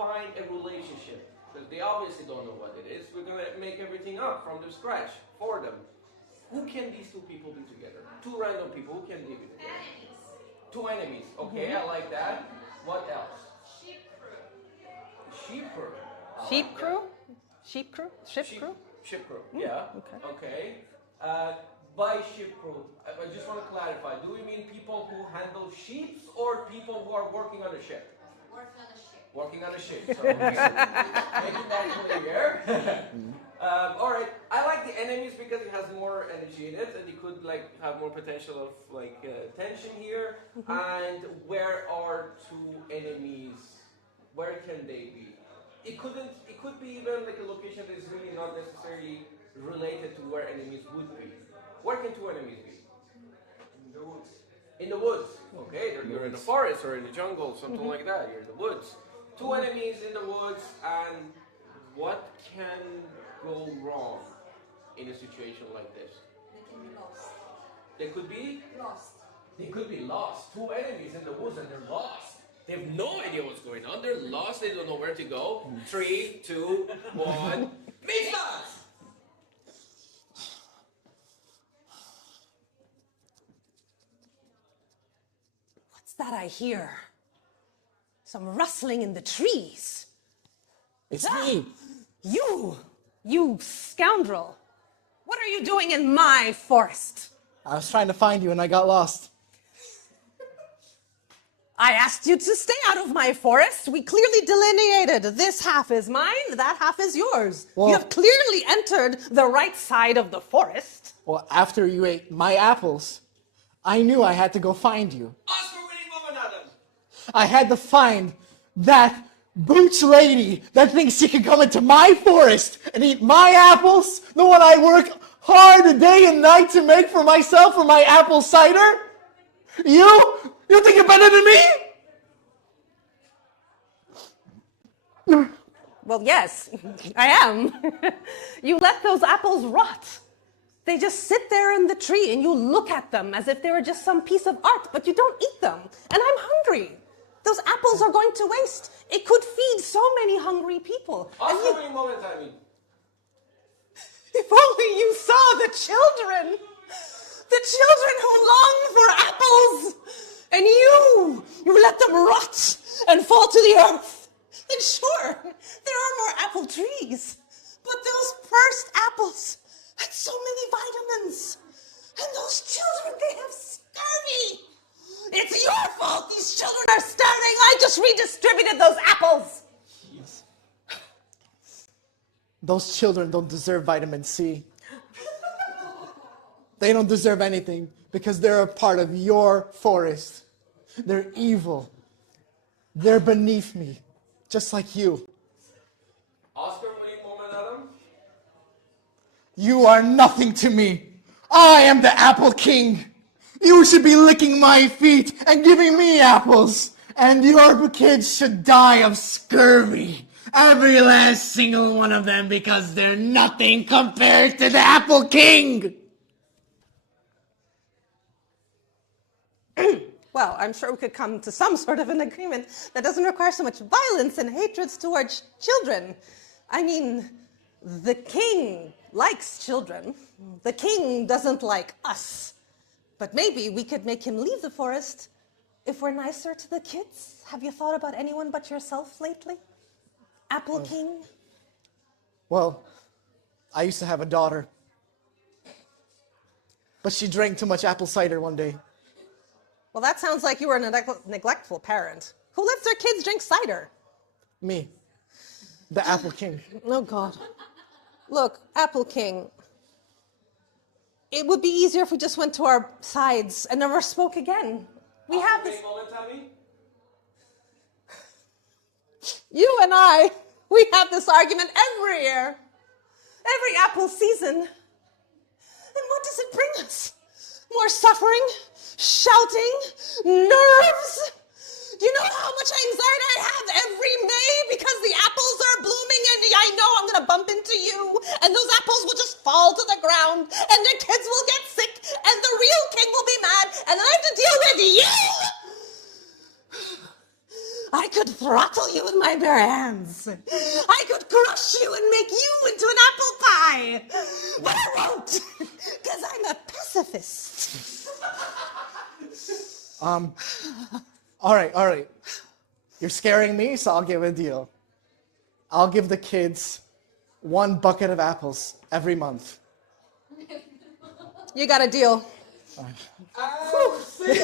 find a relationship, because they obviously don't know what it is. We're going to make everything up from the scratch for them. Who can these two people be together? Two random people. Who can they be together? Enemies. Two enemies. Okay, I like that. What else? Sheep crew. Sheep crew. Sheep crew? Sheep crew? Ship crew? Ship crew. Yeah. Okay. By ship crew, I just want to clarify. Do we mean people who handle sheep or people who are working on a ship? Working on a ship. Working on a ship. So, making that clear. All right. I like the enemies because it has more energy in it, and you could like have more potential of like tension here. And where are two enemies? Where can they be? It could be even like a location that is really not necessarily related to where enemies would be. Where can two enemies be? In the woods. In the woods. Okay, you're in the forest or in the jungle, something like that. You're in the woods. Two enemies in the woods, and what can go wrong in a situation like this? They can be lost. They could be Lost. They could be lost. Two enemies in the woods and they're lost. They have no idea what's going on. They're lost. They don't know where to go. 3, 2, 1. Vistas! What's that I hear? Some rustling in the trees. It's me. You scoundrel. What are you doing in my forest? I was trying to find you and I got lost. I asked you to stay out of my forest. We clearly delineated. This half is mine, that half is yours. Well- you have clearly entered the right side of the forest. Well, after you ate my apples, I knew I had to go find you. Oscar-winning woman, Adam. I had to find that booch lady that thinks she can come into my forest and eat my apples, the one I work hard day and night to make for myself for my apple cider. You think you're better than me? Well, yes, I am. You let those apples rot. They just sit there in the tree and you look at them as if they were just some piece of art, but you don't eat them. And I'm hungry. Those apples are going to waste. It could feed so many hungry people. Oscar-winning woman, I mean. If only you saw the children who long for apples, and you let them rot and fall to the earth. And sure, there are more apple trees, but those first apples had so many vitamins, and those children, they have scurvy. It's your fault these children are starving. I just redistributed those apples. Jeez. Those children don't deserve vitamin C. They don't deserve anything because they're a part of your forest. They're evil. They're beneath me, just like you. Oscar-winning woman, Adam. You are nothing to me. I am the Apple King. You should be licking my feet and giving me apples. And your kids should die of scurvy. Every last single one of them, because they're nothing compared to the Apple King. Well, I'm sure we could come to some sort of an agreement that doesn't require so much violence and hatred towards children. I mean, the king likes children. The king doesn't like us. But maybe we could make him leave the forest if we're nicer to the kids. Have you thought about anyone but yourself lately? Apple King? Well, I used to have a daughter. But she drank too much apple cider one day. Well, that sounds like you were a neglectful parent. Who lets their kids drink cider? Me, the Apple King. Oh, God. Look, Apple King, it would be easier if we just went to our sides and never spoke again. We have this... Oscar-winning woman, Tammy. You and I, we have this argument every year. Every apple season. And what does it bring us? More suffering? Shouting? Nerves? Do you know how much anxiety I have every May because the apples are blooming and I know I'm going to bump into you and those apples will just fall to the ground and the kids will get sick and the real king will be mad and then I have to deal with you? I could throttle you with my bare hands. I could crush you and make you into an apple pie. But I won't, because I'm a pacifist. All right. You're scaring me, so I'll give a deal. I'll give the kids 1 bucket of apples every month. You got a deal. Oh, see?